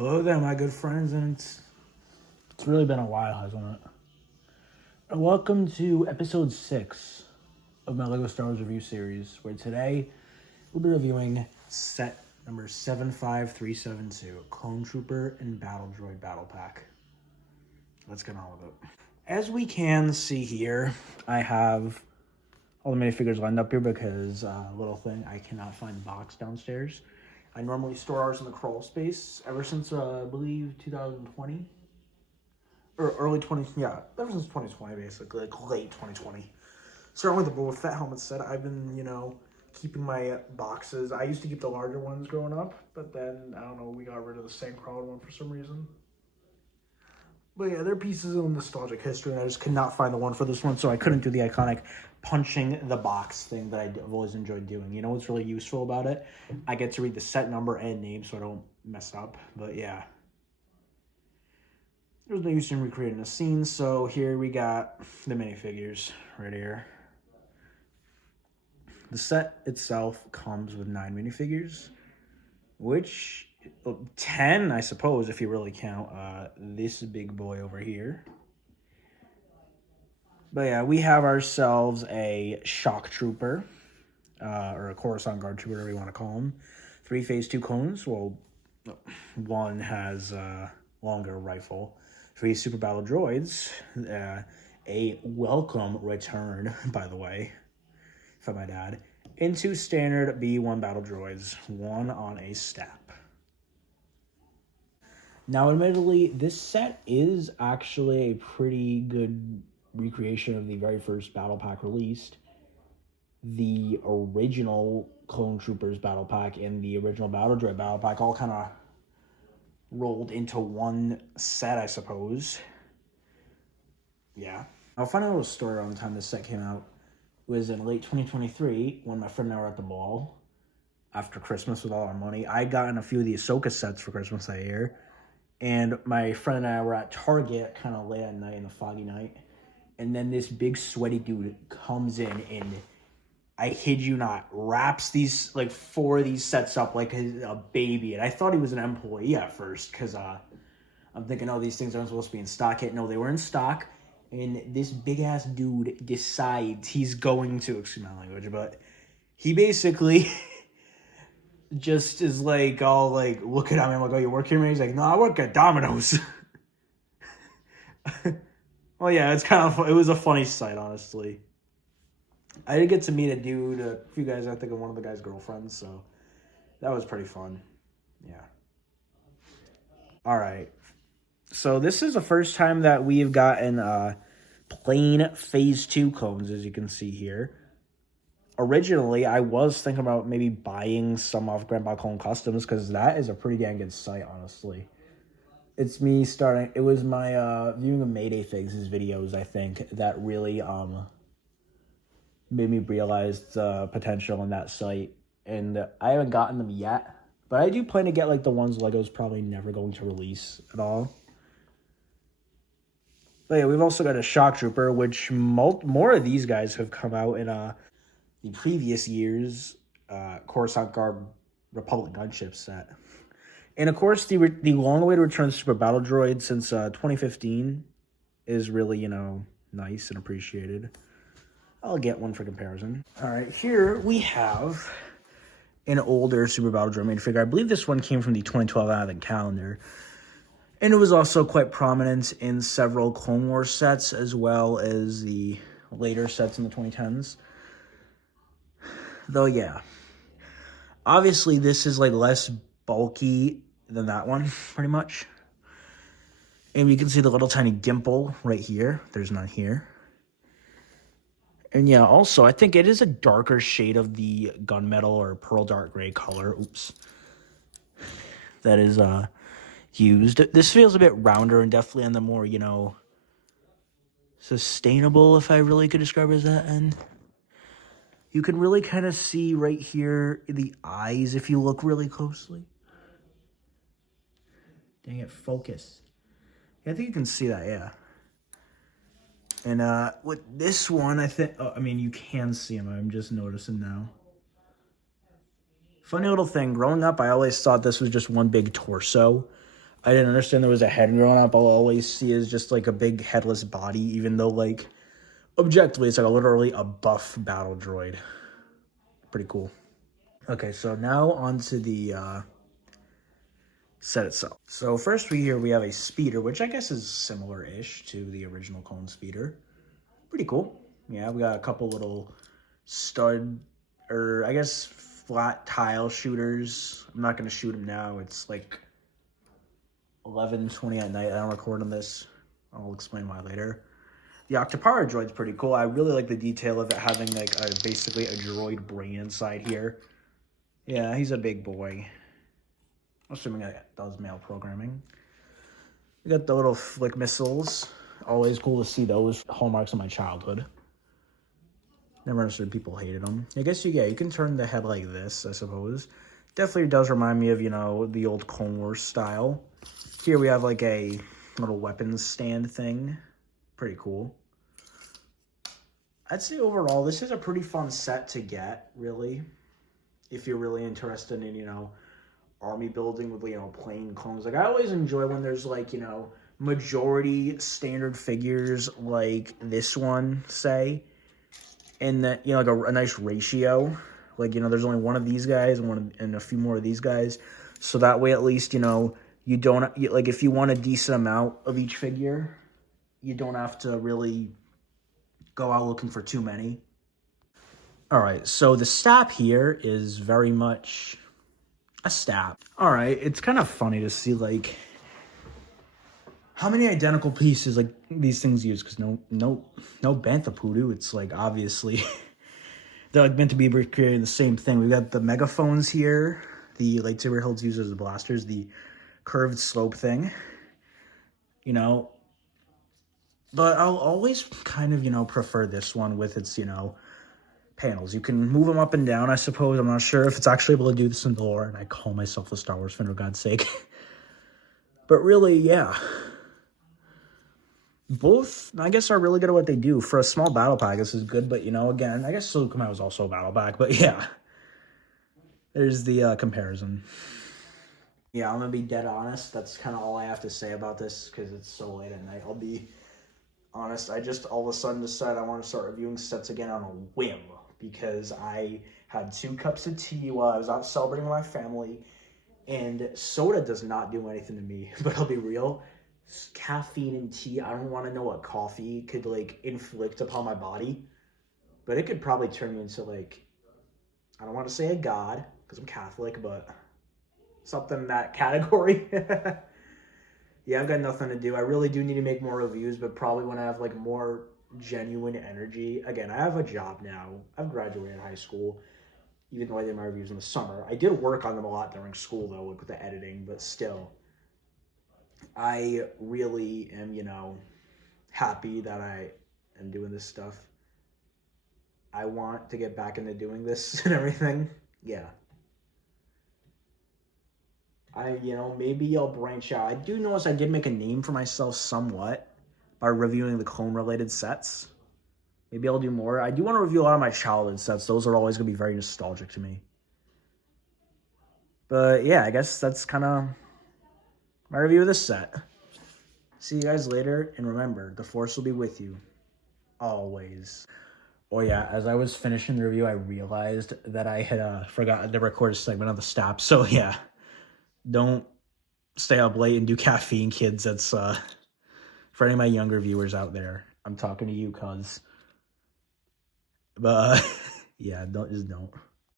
Hello there, my good friends, and it's really been a while, hasn't it? And welcome to episode 6 of my LEGO Star Wars review series, where today we'll be reviewing set number 75372, Clone Trooper and Battle Droid Battle Pack. Let's get on with it. As we can see here, I have all the minifigures lined up here because, little thing, I cannot find the box downstairs. I normally store ours in the crawl space ever since, I believe, 2020. Or early 20, yeah, ever since 2020, basically, like late 2020. Starting with the Boba Fett helmet set, I've been, keeping my boxes. I used to keep the larger ones growing up, but then, I don't know, we got rid of the sand-crawled one for some reason. But yeah, they're pieces of nostalgic history, and I just could not find the one for this one, so I couldn't do the iconic punching the box thing that I've always enjoyed doing. You know what's really useful about it? I get to read the set number and name so I don't mess up, but yeah. There's no use in recreating a scene, so here we got the minifigures right here. The set itself comes with 9 minifigures, which 10, I suppose, if you really count this big boy over here. But yeah, we have ourselves a shock trooper, or a Coruscant guard trooper, whatever you want to call him. 3 phase 2 clones. Well, one has a longer rifle. 3 super battle droids. A welcome return, by the way, from my dad. And 2 standard B1 battle droids, one on a step. Now, admittedly, this set is actually a pretty good recreation of the very first battle pack released. The original Clone Troopers battle pack and the original Battle Droid battle pack all kind of rolled into one set, I suppose. Yeah. I'll find a little story around the time this set came out. It was in late 2023 when my friend and I were at the mall after Christmas with all our money. I'd gotten a few of the Ahsoka sets for Christmas that year. And my friend and I were at Target kind of late at night in the foggy night. And then this big sweaty dude comes in and, I kid you not, wraps these, like 4 of these sets up like a baby. And I thought he was an employee at first because I'm thinking, oh, these things aren't supposed to be in stock yet. No, they were in stock. And this big-ass dude decides he's going to, excuse my language, but he basically just is like, all like, looking at me. I'm like, oh, you work here, man? He's like, no, I work at Domino's. Well, yeah, it's kind of, it was a funny sight, honestly. I did get to meet a dude, a few guys, I think, of one of the guy's girlfriends, so that was pretty fun. Yeah. All right. So this is the first time that we've gotten plain Phase 2 clones, as you can see here. Originally, I was thinking about maybe buying some off Grandpa Clone Customs, because that is a pretty dang good site, honestly. It's me starting, it was my viewing of Mayday Figs' videos, I think, that really made me realize the potential in that site. And I haven't gotten them yet, but I do plan to get like the ones LEGO's probably never going to release at all. But yeah, we've also got a Shock Trooper, which more of these guys have come out in the previous year's Coruscant Guard Republic gunship set. And of course, the long-awaited return of Super Battle Droid since 2015 is really, nice and appreciated. I'll get one for comparison. All right, here we have an older Super Battle Droid minifigure. I believe this one came from the 2012 Advent calendar. And it was also quite prominent in several Clone Wars sets, as well as the later sets in the 2010s. Though, yeah. Obviously, this is, like, less bulky than that one, pretty much. And you can see the little tiny dimple right here. There's none here. And, yeah, also, I think it is a darker shade of the gunmetal or pearl dark gray color. Oops. That is, used. This feels a bit rounder and definitely on the more, sustainable, if I really could describe it as that. And you can really kind of see right here the eyes if you look really closely. Dang it, focus. Yeah, I think you can see that, yeah. And with this one, I think, you can see him. I'm just noticing now. Funny little thing, growing up, I always thought this was just one big torso. I didn't understand there was a head growing up. I'll always see is just like a big headless body, even though like objectively it's like literally a buff battle droid. Pretty cool. Okay, so now onto the set itself. So first we have a speeder, which I guess is similar-ish to the original clone speeder. Pretty cool. Yeah, we got a couple little stud, or I guess flat tile shooters. I'm not gonna shoot them now. It's like 11:20 at night. I don't record on this. I'll explain why later. The Octopara droid's pretty cool. I really like the detail of it having like basically a droid brain inside here. Yeah, he's a big boy. Assuming that does male programming. We got the little flick missiles. Always cool to see those hallmarks of my childhood. Never understood people hated them. I guess you can turn the head like this, I suppose. Definitely does remind me of, the old Clone Wars style. Here we have like a little weapons stand thing. Pretty cool. I'd say overall, this is a pretty fun set to get, really. If you're really interested in, army building with, plain clones. Like, I always enjoy when there's, like, majority standard figures like this one, say. And that, like a nice ratio. Like, there's only one of these guys and a few more of these guys. So that way, at least, you don't, like, if you want a decent amount of each figure, you don't have to really go out looking for too many. All right, so the stap here is very much a stap. All right, it's kind of funny to see, like, how many identical pieces, like, these things use, because no Bantha Poodoo. It's, like, obviously, they're, like, meant to be recreating the same thing. We've got the megaphones here, the lightsaber hilts used as the blasters, the curved slope thing, But I'll always kind of, prefer this one with its, panels. You can move them up and down, I suppose. I'm not sure if it's actually able to do this in the lore, and I call myself a Star Wars fan, for God's sake. But really, yeah. Both, I guess, are really good at what they do. For a small battle pack, this is good, but, again, I guess Silicon was also a battle pack, but yeah. There's the comparison. Yeah, I'm going to be dead honest. That's kind of all I have to say about this, because it's so late at night. I'll be honest. I just all of a sudden decided I want to start reviewing sets again on a whim, because I had 2 cups of tea while I was out celebrating with my family, and soda does not do anything to me. But I'll be real, caffeine and tea, I don't want to know what coffee could, like, inflict upon my body, but it could probably turn me into, like, I don't want to say a god, because I'm Catholic, but something in that category. Yeah, I've got nothing to do. I really do need to make more reviews, but probably when I have, like, more genuine energy. Again, I have a job now. I've graduated high school, even though I did my reviews in the summer. I did work on them a lot during school, though, like with the editing, but still. I really am, happy that I am doing this stuff. I want to get back into doing this and everything. Yeah. Maybe I'll branch out. I do notice I did make a name for myself somewhat by reviewing the clone-related sets. Maybe I'll do more. I do want to review a lot of my childhood sets. Those are always going to be very nostalgic to me. But yeah, I guess that's kind of my review of this set. See you guys later, and remember, the Force will be with you. Always. Oh yeah, as I was finishing the review, I realized that I had forgotten to record a segment of the stop. So yeah, don't stay up late and do caffeine, kids. That's for any of my younger viewers out there. I'm talking to you, cuz. But yeah, don't.